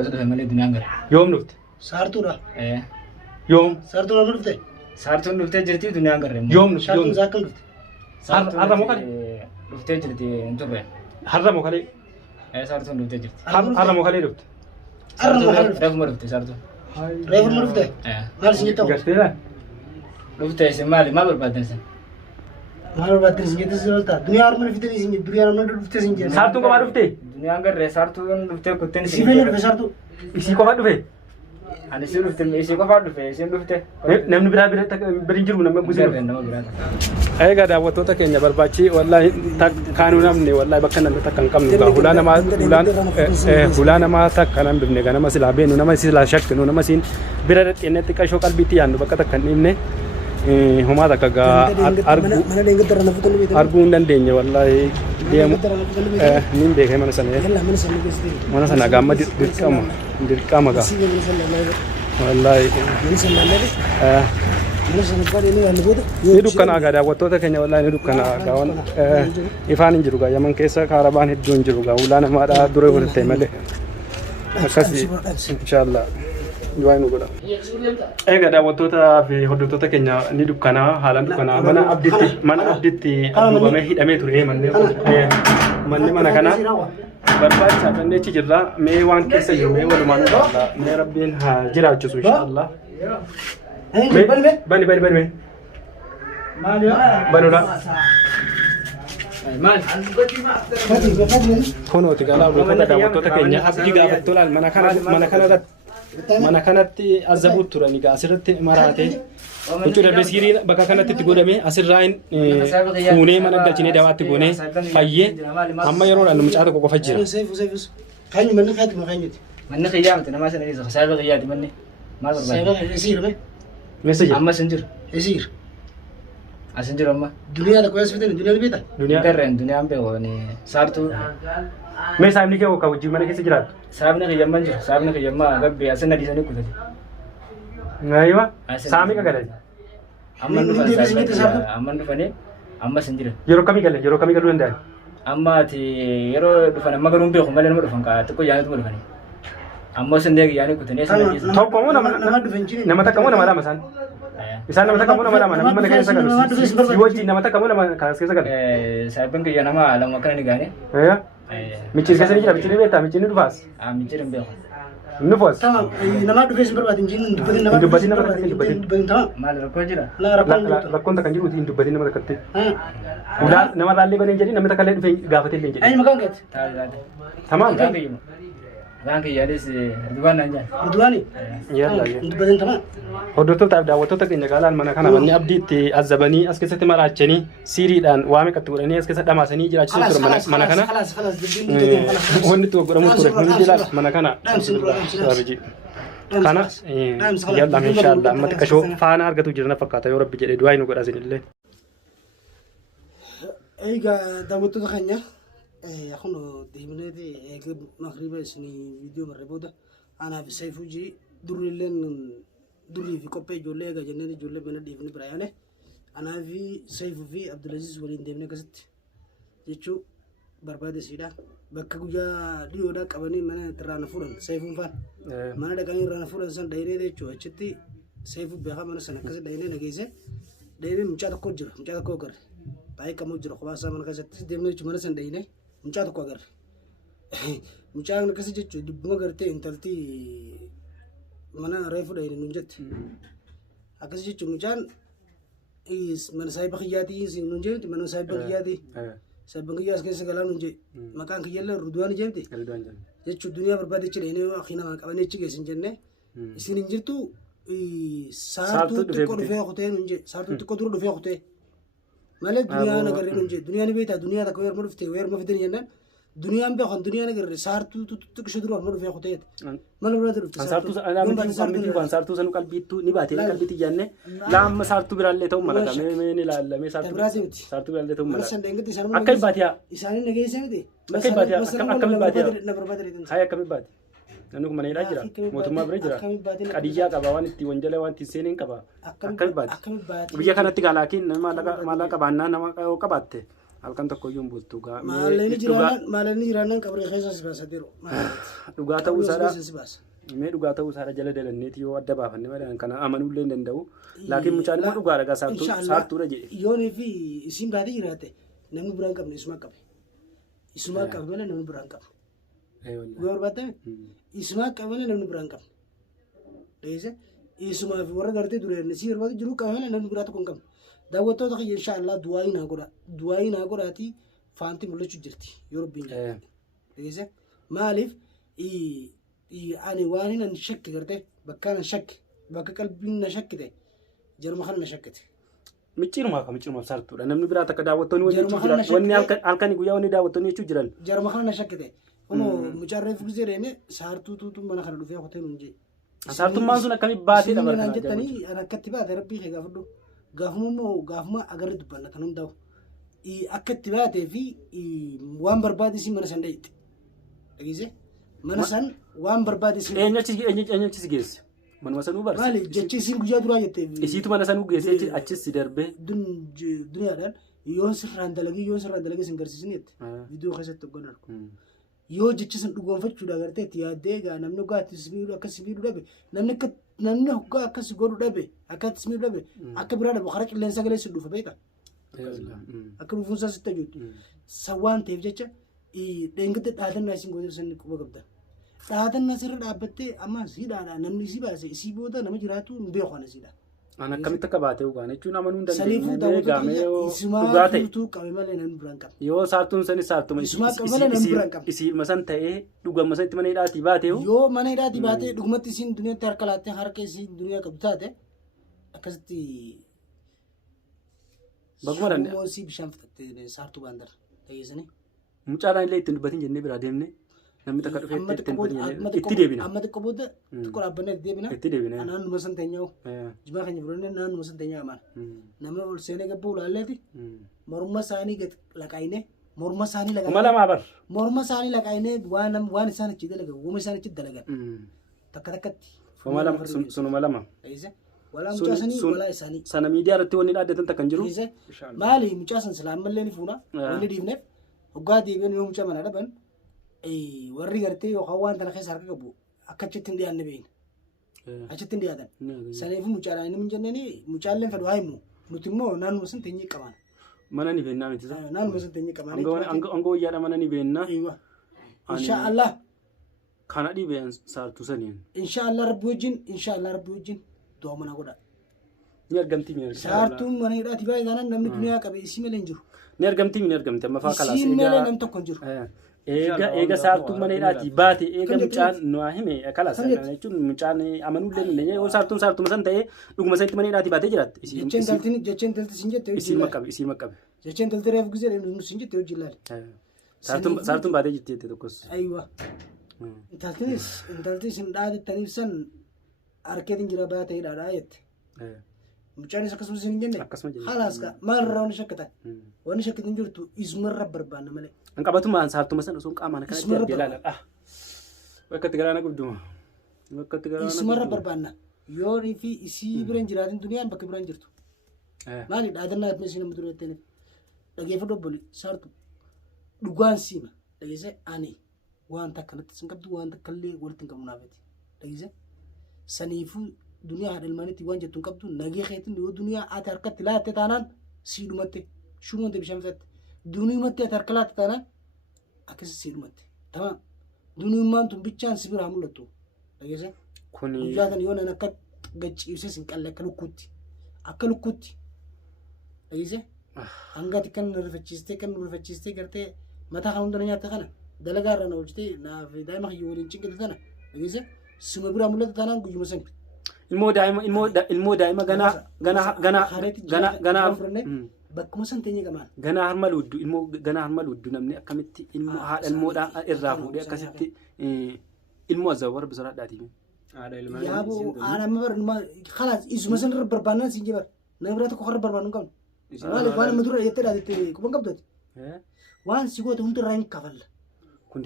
أصله ملي الدنيا غير يوم نفت سارتورا إيه يوم سارتورا نفته سارتون نفته جرتي الدنيا غير يوم نفت سارتون يوم زاكل نفته هذا مو كلي نفته جرتي انتبه هذا مو كلي إيه سارتون نفته جرتي هذا مو كلي نفت رف مرفته سارتون ريفر نفته إيه مال سنجتو قصدي نفته اسمالي ما بربادن سن مال بعد سنجت زولتا دنيا اور من فيتني سنجت دنيا اور من نفته سنجت سارتون كم عرفتي الدنيا غير سارتون نفته كنتن سيفين نفته سارتو isi ko faddu fe أنا سير نفته إيش يكون فاضي في سير نفته namni biraa jiru nama بزير busee nama biraa egaa daawwattoota keenya barbaachi wallahi kaanuu namni wallahi bakka namni takka hin qabnu gaa hulaa namaa takka nan bifne gaa nama silaa beenu nama silaa shakkinu nama siin bira dhaqeenne xiqqashoo qalbiitti yaannu bakka takka hin dhiibne homaa takka gaa arguu hin dandeenye wallahi deemu nin beekee mana sana gaa amma dirqama gaa wallahi ni dukkanaa gaa daawwattoota keenya wallahi ni dukkanaa gaa ifaan hin jiru gaa yaman keessa kaarabaan hedduu hin jiru gaa hulaa namaadhaa dura godhatte malee akkasii inshaallah du'aa nu godha. Egaa daawwattootaa fi hordoftoota keenya ni dukkanaa haalaan dukkanaa mana abdiitti aduubamee hidhamee ture manni mana kanaa barbaachisaa dandeechi jirra mee waan keessa jiru mee walumaan ilaalla mee rabbiin haa jiraachisu inshaallah. Bani banudha. Kunooti galaa daawwattoota keenya abdii gaafattu laal mana kanatti azabuut turani gaa asirratti maraatee huccuu darbee siirii bakka kanatti itti godhame asirraan fuunee mana galchinee dawaatti goonee fayyee amma yeroodhaan mucaa tokko qofa jira. manni qiyyaamte namaa sana dhiisa saayiba qiyyaati manni maal barbaade Messenger. amma sinjir Esir. asinjir amma Dunia la kuas fitan dunia lebih tak. garren duniyaan beekoni saartu mee saamni kee hokka wajjin mana keessa jiraatu. saabni qiyyaman jiru saabni qiyyamaa gabbe asinna dhiisanii kutate Ngayima saami ka galan amma dhufanii amma sinjira yeroo kamii galuu danda'an. amma ati yeroo dhufan amma garuu beeku malee nama dhufan kaa xiqqoo yaanitu dhufanii amma sindee yaanii kutanii asinna dhiisan Tokko moo nama takka moo nama lama isaan. Isaan nama takka moo nama lama namni mana keessa galu. Si wajjin nama takka moo nama keessa galu. saayibban kiyya nama lama akkana ni gaane Michiin keessa ni jira michiin ni beektaa michiin ni dhufaas. michirin beeku Inni foos. Tamam. Nama dua belas berbat injin dubbatin nama. Dubbatin nama takka dubbatin. Tamam. maal rakkoo jira Rakkoon takka jiruuti hin dubbatin nama takkatti. Nama raallee baneen jedhi namni takka illee dhufee gaafatee illee jedhi. Ayo makan ket. Tamam. Kan kiyyaanis dubbaan naan jaan Duani. Yalla. Dubbatin tamam. Hordoftoota fi daawwattoota keenya gaalaan mana kana manni abdiitti azabanii as keessatti maraachanii siiriidhaan waame qatti godhanii as keessa dhamaasanii jiraachisuu ture mana kana. Khalas. Wanni itti godhamu ture nuti jilaal mana kana. Kana yalla inshaallah amma xiqqashoo faana argatu jirna fakkaata yoo rabbi jedhee du'aa nu godha isinillee. Egaa daawwattoota keenya kun deemneeti eega maqriba isinii viidiyoo marre booda anaa fi Saayifuu jii durii fi qophee ijoollee egaa jenneen ijoollee mana dhiifni bira yaane anaa fi Saayifuu fi Abdulaziz waliin deemnee akkasitti jechuu barbaade siidha. Bakka guyyaa dhiyoodhaa qabanii mana irraa na fuudhan Saayifuun faan mana dhaqanii irraa na fuudhan san dhahinee jechuudha achitti Saayifuu beekaa mana sana akkasii dhahinee nageesse dhahinee mucaa tokko jira mucaa tokko agarre baay'ee qamoo jira kophaa mana keessatti deemnee jechuudha mana sana dhahinee mucaa tokko agarre mucaan akkasii jechuudha dubbuma gartee intalti mana reefu dhahine nuun jette akkasii jechuudha mucaan mana Saayiba kiyyaatii nuun jette mana Saayiba kiyyaatii. Saayibban kiyyaas keessa galaa nuun jee maqaan kiyyallee Ruduwaan jeemte jechuun duniyaa barbaade jechuudha inni akhi namaa qabanii achi geessin jennee isin hin jirtu saartuu xiqqoo dhufee kutee nuun jee saartuu xiqqoo dura dhufee kutee malee duniyaa nagarree nuun jee duniyaa ni beektaa duniyaa takka weeruma dhufte weeruma fidanii jennaan duniyaan beekan duniyaa nagarree saartuu xiqqoo dura amma dhufee kutee mana biraatti dhufte saartuu sanu qalbiittu ni baatee qalbiitti ijaanne laamma saartuu biraallee ta'u mala mee ni ilaallamee saartuu biraallee ta'u mala akka ibbaatiyaa isaanii nageesse miti akka ibbaatiyaa akkamiin baatiyaa haa akkamiin baati namni kun mana hidhaa jira mootummaa bira jira qadiyyaa qaba waan itti wanjala waan itti seeneen qaba akkamiin baati biyya kanatti galaakiin maallaqa qabaannaa nama qabaatte halkan tokko iyyuu hin bultu gaa. Maalanii jiraannan qabree keessa si baasa jiru. Dhugaa ta'uu isaadha. Mee dhugaa ta'uu isaadha jala dalanneeti yoo adda baafanne malee kana amanuullee hin danda'u. Laakiin mucaan immoo dhugaadha gaa saartuudha jedhe. Yoonii fi isin baatee jiraate namni biraan qabne isuma qabe. Isuma qabe malee namni biraan qabe. Yoo barbaadame isuma qabe malee namni biraan qabe. Dheese isuma fi warra gartee dureen si barbaadu jiru qabe malee namni biraa tokko hin qabne. Daawwattoota kiyya inshaallah du'aayi naa godha. Du'aayi naa godhaati faanti mul'achuu jirti yoo rabbiin jedhe. Dheese maaliif ani waan hin shakki gartee bakka na shakki bakka qalbiin na shakkite jaruma kana na shakkite. Micciiruma saartuudha namni biraa takka daawwattoonni wanni halkanii guyyaa wanni daawwattoonni jechuu jiran. Jaruma kana na shakkite. Kunoo mucaarree fugisee deemee saartuu tuutuu mana kana dhufee hotee nuun jee. Saartummaan sun akkamitti baatee dha barbaada. Jettanii an akkatti baate rabbii kee gaafadhu. Gaafuma agarri dubbanna kan hundaa'u. Akkatti baatee fi waan barbaade si mana san dhayitte. Dhageessee mana san waan barbaade si. Eenyuchi si geesse. Manuma sanuu barse. Maali jechi isin guyyaa duraa jettee. Isiitu mana sanuu geesse achis si darbee. Duniyaadhaan yoon sirraan dalagee sin garsiisin jette. Viidiyoo keessatti hoggan argu. Yoo jechi sin dhugoonfachuudha agartee itti yaaddee egaa namni hoggaa akkas miidhuu dhabe namni hoggaa akkas godhu dhabe akkas miidhuu dhabe akka biraa dhabu karaa qilleensa galee si dhufa beeka. Akka dhufuunsaa sitti ajuuti. Sawwaan ta'eef jecha dheengatti dhaadannaa isin gooteef sanni quba qabdan. Dhaadannaa sirra dhaabbattee amma siidhaadha namni isii baase isii booda nama jiraatu hin beeku ana siidha. An akkamitti akka baatee ugaan jechuun amanuu hin dandeenye. Saniifuu daawwattoota isumaa guutuu qabe malee namni biraan qabe. Yoo saartuun sanis saartuma isiidhuma san ta'ee dhugama sanitti mana hidhaatii baatee. Yoo mana hidhaatii baatee dhugumatti isiin duniyaatti harka laattee harka isiin duniyaa qabdu taate akkasitti. Bakkuma danda'a. Moosii bishaan fixattee saartuu baandara dhageessanii. Mucaadhaan illee ittiin dubbatiin jennee biraa deemnee. Namni takka dhufee itti deebina. Amma xiqqoo booda xiqqoo dhaabbannee itti deebina. Naannuma san teenyaa jimaa keenya fudhannee naannuma san teenyaa amaana. Nama ol seenee gabbuu ulaalleeti morma isaanii gad laqaayinee morma isaanii laqaayinee. Kuma lamaa bar. Morma isaanii laqaayinee waan isaan achi dalagan uuma isaan achi dalagan. Takka takkatti. Sunuma lama. Walaa mucaasanii walaa isaanii. Sana miidiyaa irratti wanni dhaaddatan takka hin jiru. Maali mucaasan silaa ammallee ni fuuna wanni dhiifneef hoggaa deebiin yoo mucaa mana dhaban. Warri gartee yookaan waan kana keessa harka qabu akka achitti hin dhiyaanne beekna. Achitti hin dhiyaatan. Saniifuu mucaadhaan inni hin jenneen mucaalleen fedhu haa himu. Nuti immoo naannuma san teenyee qabana. Mana ni beennaa miti isaa. Naannuma san teenyee qabana. Angoo wayyaadha mana ni beennaa. Inshaallah. Kana dhibeen saartuu saniin. Inshaallah rabbi wajjin du'a mana godha. Ni argamti mi argamti. Saartuun mana hidhaati baay'ee taanaan namni duniyaa qabe isii malee hin jiru. Ni argamti mi argamti amma faa kalaas. Isii malee nam tokko hin jiru. Eega saartuun mana hidhaati baate eega mucaan nu hime kalaas jechuun mucaan amanuullee hin dandeenye yoo saartuun saartuma san ta'ee dhuguma sanitti mana hidhaati baatee jiraatti. Jecheen talti sin jette isiin maqabe. Jecheen talti reef gisee nu sin jette hojii laale. Saartuun baatee jirti jette tokkos. Aywa. Intalti sin dhaadettaniif san harkeetiin jira baatee hidhaadhaa jette. Mucaanis akkasuma sin jenne. Halaas ka maalirraa wanni shakkatan. Wanni shakkatin jirtu isumarra barbaanna malee. An qabatumaan saartuma sana osoo qaamaan akka itti argee ilaala. Bakka itti garaana qabdu. Isumarra barbaanna. Yoo fi isii biraan jiraatin duniyaan bakka biraan jirtu. Maali dhaadannaa ittiin isin nama ture jetteenif. Dhageeffadhu obboli saartu dhugaan siima. Dhageesse ani waan takka natti sin qabdu waan takka illee walitti hin qabu naafeti. Dhageesse saniifuu duniyaa haadha ilmaanitti waan jettuun qabdu nagee keetiin yoo duniyaa ati harkatti laatte taanaan sii dhumatte shumante bishaan fixatte duniyumatti ati harka laatte taanaan akkasi sii dhumatte tamam duniyummaan tun bichaan si biraa mul'attu dhageesse guyyaatan yoo nan akka gachiibse sin qalle akka lukkuutti dhageesse hangati kan rifachiistee gartee mataa kan hunda nyaatte kana dalagaa irraa na oolchitee naaf daa'ima kiyya waliin cinqite tana dhageesse suma biraa mul'atte taanaan guyyuma san ilmoo daa'ima ganaa bakkuma san teenyee qaban. Ganaa harma luuddu namni akkamitti ilmoo haadha ilmoodhaa irraa fuudhee akkasitti ilmoo azaba warra bisoraa dhaatiin. Yaaboo haadha amma barnuma kalaas isuma san irra barbaannaan siin jebar nama biraa tokko harra barbaannu hin qabnu. Maaliif waan amma dura jettee dhaatetti quban qabdooti. Waan si goote hundi irraa hin kafalla. kun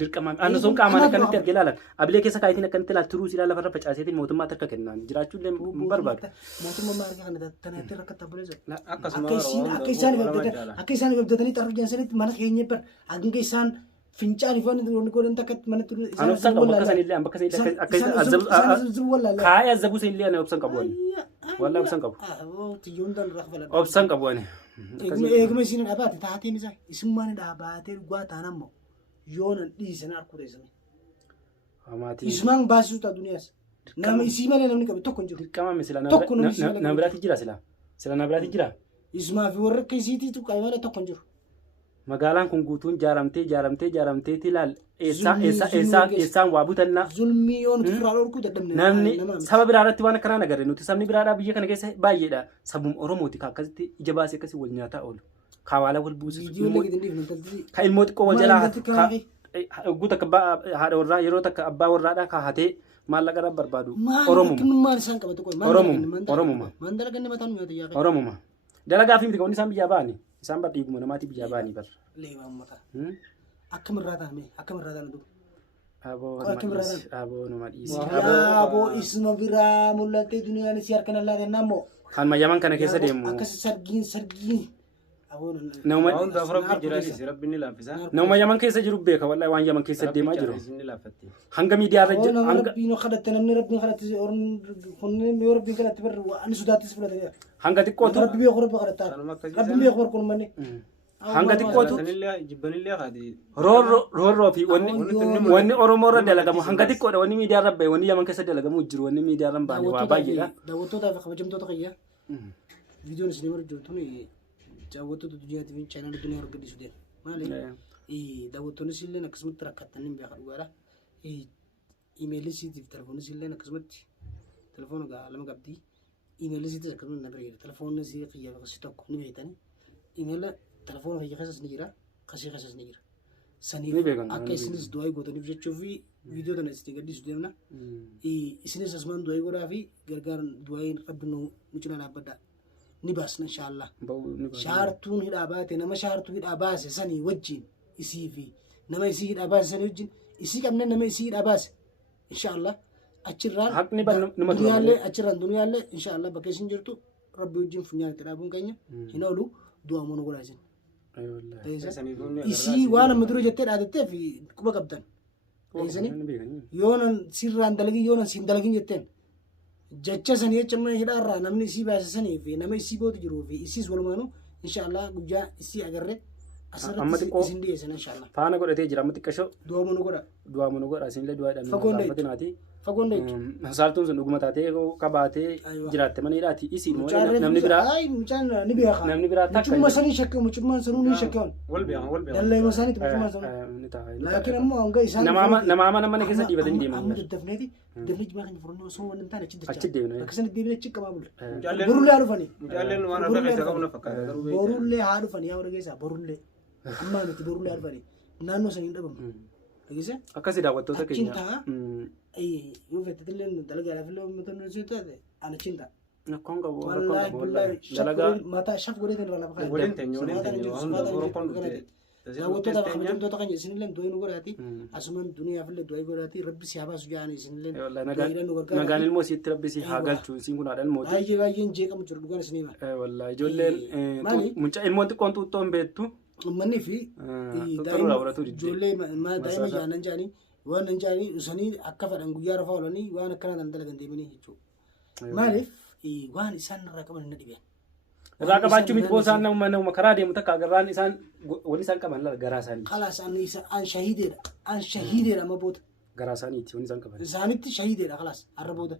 dirqama anna son qaamaan akkanatti argee ilaalan abilee keessa kaayitiin akkanatti ilaal turuu silaa lafarra facaaseetiin mootummaa harka kennan jiraachuu illee hin barbaadu. Mootummaa maargaa kana tanatti rakkata buleessa. Akka isaan abdatanii xarru jaansanitti mana keenya bar hanga isaan fincaan ifaan godhan takkatti manatti isaan obsan qabu akka sanillee bakka sanillee akka kaaya azabuu sanillee ana obsan qabu ani wallahi obsan qabu. Tiyyoon rakkafala. Obsan qabu ani. Eeguma isin dhaabate taateen isaa isummaan dhaabatee dhugaa taanammoo yoonan dhiisan harkuu teessanii. Isumaan baasisuu ta'a duniyaas. Nama isii malee namni qabu tokko hin jiru. Dirqama sila nama biraatti jira sila nama biraatti jira. Isumaa fi warra akka isiitiitu qabu malee tokko hin jiru. Magaalaan kun guutuun jaaramtee ilaal eessaan waa butannaa. Zulmii yoo nuti furaa dhorkuu dadhabne. Namni saba biraa irratti waan akkanaa agarre nuti sabni biraadhaa biyya kana keessa baay'eedha. Sabuma Oromooti kan akkasitti ija baasee akkasii wal nyaataa oolu. Kaawala wal buusisu. Kan ilmoo xiqqoo wal jalaa guutuu akka haadha warraa yeroo takka abbaa warraadhaa kaahatee maallaqa irraa barbaadu. Oromuma. Dalagaa fi miti qabuun isaan biyyaa ba'anii. Isaan bar dhiiguma namaatiif biyyaa ba'anii bar. Leebaan mataa. Akkamirraa taa'ame dura. Aboo nama dhiisi. Aboo isuma biraa mul'attee duniyaan isii harka nallaa kennaa immoo. Kan mayyaman kana keessa deemu. Akkas sargiin. Nama yaman keessa jiru beeka wallahi waan yaman keessa deemaa jiru. Hanga miidiyaa irra jiru. Hanga rabbiin kadhatte namni rabbiin kadhatte kunniin yoo rabbiin kadhatte bar ani sodaattis fudhatee. Hanga xiqqootu. Rabbi beeku rabbi kadhatta. Rabbi beeku bar kun manne. Hanga xiqqootu. Roorroo fi wanni Oromoo irra dalagamu hanga xiqqoodha wanni miidiyaa irra bahe wanni yaman keessa dalagamu jiru wanni miidiyaa irra bahe waa baay'eedha. Daawwattootaa fi kabajamtoota kiyyaa. Viidiyoon isin irra jirtu daawwattoota duniyaatiif chaanaalii duniyaa argadhiisu deema. Maali? Daawwattoonnis illee akkasumatti rakkatanii beekaa dhugaadha. Imeelii isiitiif telefoonnis illee akkasumatti telefoona lama qabdi. Imeelii isiitis akkasumatti na bira jira. Telefoonni isii xiyyaa bakka tokko ni beekani. Imeela telefoona xiyyaa keessas ni jira. Kasii keessas ni jira. Saniif akka isinis du'aa gootaniif jechuuf viidiyoo kana isin gadhiisu deemna. Isinis asumaan du'aa godhaa fi gargaaran du'aa rabbi nu cinaa dhaabbadhaa. Ni baasna inshallah. Shaartuun hidhaa baate nama shaartuu hidhaa baase sanii wajjin isii fi nama isii hidhaa baase sanii wajjin isii qabne nama isii hidhaa baase inshallah achirraan duniyaallee inshallah bakka isin jirtu rabbi wajjin funyaan itti dhaabuun keenya hin oolu du'aa moona godhaa isin. Isii waan amma dura jettee dhaadattee fi quba qabdan. Yoonan sirraan dalagii yoonan siin dalagin jetteen. Jecha sanii jecha hidhaarraa namni isii baasisanii fi nama isii booda jiruu fi isiis walumaanuu inshallah guyyaa isii agarre asirratti isin dhiyeessan inshallah. Faana godhatee jira amma xiqqashoo. Du'aa moona godha isinillee du'aadhaan. Fagoon dheetu. Saaltuun sun dhuguma taatee qabaatee jiraatte mana hidhaati isii namni biraa. Ni beeka. Namni biraa takka. Mucummaa sanii shakkee mucummaan sanuu ni shakkeewwan. Dalleema isaaniitti mucummaan sanuu. Laakiin ammoo hanga isaan. Nama mana keessa dhiibatanii deeman. Amma daddafneeti. Dafni jimaa kan furannoo osoo waan hin taane achi dachaa. Achi deemna. Akkasanii deemnee achi qabaa bulle. Borullee haa dhufanii. Mucaalleen waan argaa keessa qabu na fakkaata. Borullee haa dhufanii yaa warra keessaa borullee. Ammaa miti borullee haa dhufanii. Naannoo sanii hin dhabamu. Dhageesse? Akkasii daawwattoota keenya. Achiin ta'a. Yoo fettatillee dalagaadhaaf illee uummata si taate ana achiin ta'a. Nakkoon qabu. Dalagaa. Mataa shaf godhee kan irraa lafa kaa'e. Waliin teenya. Daawwattoota kabajamtoota keenya isinillee du'aa nu godhaati. Asumaan duniyaaf illee du'aa godhaati. Rabbi si haa baasu jaani isinillee. Nagaan ilmoo sitti rabbi si haa galchu isiin kun haadha ilmooti. Baay'een jeeqamu jiru dhugaan isinii maal. Wallaahi ijoolleen mucaa ilmoon xiqqoon xuuxxoo hin beektu. Uummanni fi ijoollee daa'ima jaanan jaanii waan nan jaanii dhusanii akka fedhan guyyaa rafaa oolanii waan akkanaa kan dalagan deemanii jechuudha. Maaliif waan isaan irraa qaban hin dhibeen. Irraa qabaachuu miti boosaan nama karaa deemu takka agarraan isaan wani isaan qaban garaa isaanii. Kalaas an shahiideedha amma booda. Garaa isaaniiti wani isaan qaban. Isaanitti shahiideedha kalaas har'a booda.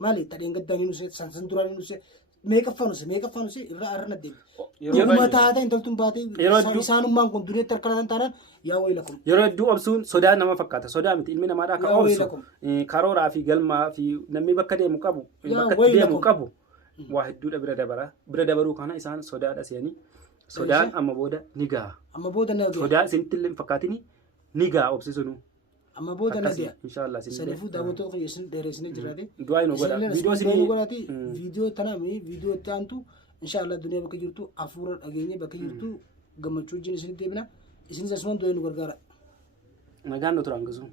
Maali tadheen gaddaanii nusee sansan duraan nusee meeqaffaa nusee irraa arrana deemu. Yeroo taate intaltuun baatee isaanummaan kun duneetti harkalatan taanaan yaa wayilakum. Yeroo hedduu obsuun sodaa nama fakkaata. Sodaa miti ilmi namaadhaa kan obsu karooraa fi galmaa fi namni bakka deemu qabu bakka itti deemu qabu. Waa hedduudha bira dabara. Bira dabaruu kana isaan sodaadha seenii. Sodaan amma booda ni gaha. Sodaa isinitti illee fakkaatini ni gaha obsisunu. Amma booda na deema. Inshallah Saniifuu daawwattoota isin dheeressinee jiraate. Du'aa inni godha. Viidiyoo isin godhaati. Viidiyoo tanaami viidiyoo itti aantu inshallah duniyaa bakka jirtu hafuura dhageenye bakka jirtu gammachuu wajjin isin deebina. Isinis asumaan du'aa nu gargaara. Nagaan nu turan gisu.